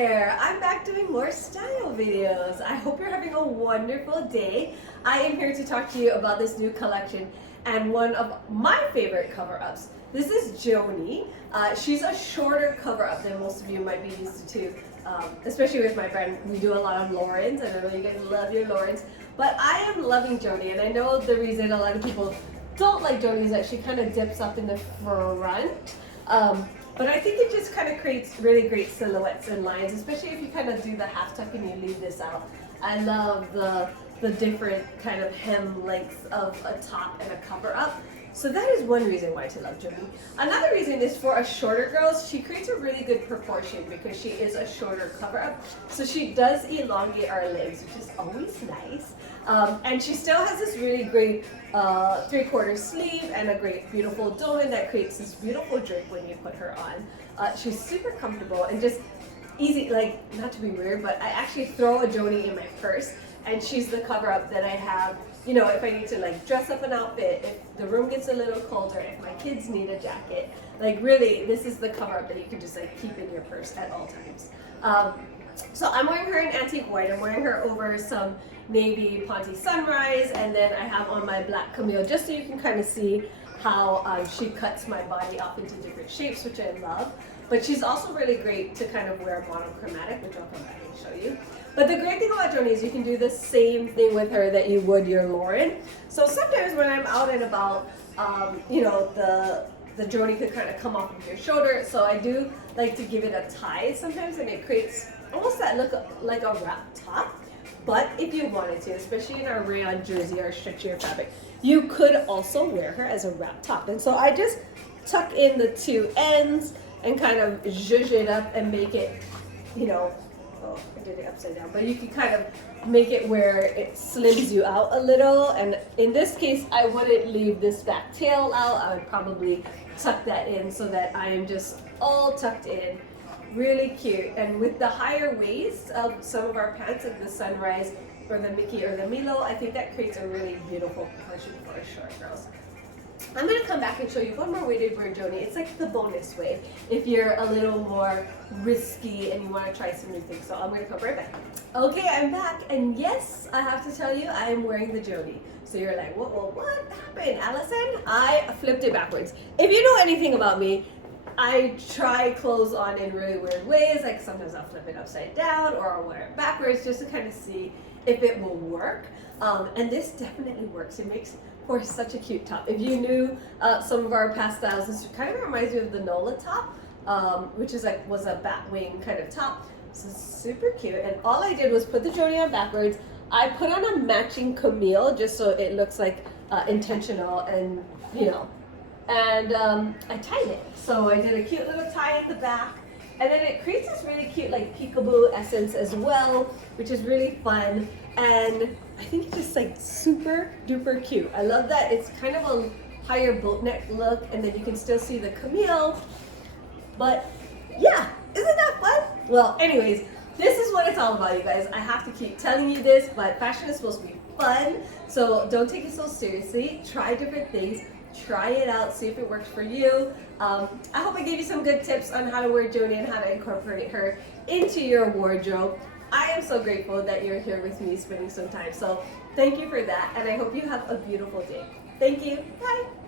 there! I'm back doing more style videos. I hope you're having a wonderful day. I am here to talk to you about this new collection and one of my favorite cover-ups. This is Joni. She's a shorter cover-up than most of you might be used to, especially with my brand. We do a lot of Laurens, and I know you guys love your Laurens, but I am loving Joni, and I know the reason a lot of people don't like Joni is that she kind of dips up in the front. But I think it just kind of creates really great silhouettes and lines, especially if you kind of do the half tuck and you leave this out. I love the different kind of hem lengths of a top and a cover up. So that is one reason why to love Joni. Another reason is for us shorter girls, she creates a really good proportion because she is a shorter cover up. So she does elongate our legs, which is always nice. And she still has this really great 3/4 sleeve and a great beautiful dolman that creates this beautiful drape when you put her on. She's super comfortable and just easy, like, not to be weird, but I actually throw a Joni in my purse, and she's the cover up that I have, you know, if I need to like dress up an outfit, if the room gets a little colder, if my kids need a jacket. Like really, this is the cover up that you can just like keep in your purse at all times. So I'm wearing her in antique white. I'm wearing her over some navy Ponte Sunrise, and then I have on my black camille just so you can kind of see how she cuts my body up into different shapes, which I love. But she's also really great to kind of wear monochromatic, which I'll come back and show you. But the great thing about Joni is you can do the same thing with her that you would your Lauren. So sometimes when I'm out and about, you know, the Joni could kind of come off of your shoulder. So I do like to give it a tie sometimes, and it creates almost that look like a wrap top. But if you wanted to, especially in our rayon jersey or stretchier fabric, you could also wear her as a wrap top. And so I just tuck in the two ends and kind of zhuzh it up and make it, you know, oh, I did it upside down, but you can kind of make it where it slims you out a little. And in this case, I wouldn't leave this back tail out. I would probably tuck that in so that I am just all tucked in. Really cute. And with the higher waist of some of our pants, like the Sunrise or the Mickey or the Milo, I think that creates a really beautiful proportion for our short girls. I'm going to come back and show you one more way to wear Joni. It's like the bonus way if you're a little more risky and you want to try some new things. So I'm going to come right back. Okay, I'm back, and yes, I have to tell you, I am wearing the Joni. So you're like, what happened, Allison? I flipped it backwards. If you know anything about me, I try clothes on in really weird ways. Like sometimes I'll flip it upside down or I'll wear it backwards just to kind of see if it will work. And this definitely works. It makes for such a cute top. If you knew some of our past styles, this kind of reminds me of the Nola top, which is like was a bat wing kind of top. So super cute. And all I did was put the Joni on backwards. I put on a matching camille just so it looks like intentional and, you know, and I tied it. So I did a cute little tie at the back, and then it creates this really cute like peekaboo essence as well, which is really fun. And I think it's just like super duper cute. I love that it's kind of a higher boat neck look, and then you can still see the camille. But yeah, isn't that fun? Well, anyways, this is what it's all about, you guys. I have to keep telling you this, but fashion is supposed to be fun, so don't take it so seriously. Try different things. Try it out, see if it works for you. I hope I gave you some good tips on how to wear Joni and how to incorporate her into your wardrobe. I am so grateful that you're here with me spending some time. So thank you for that, and I hope you have a beautiful day. Thank you. Bye.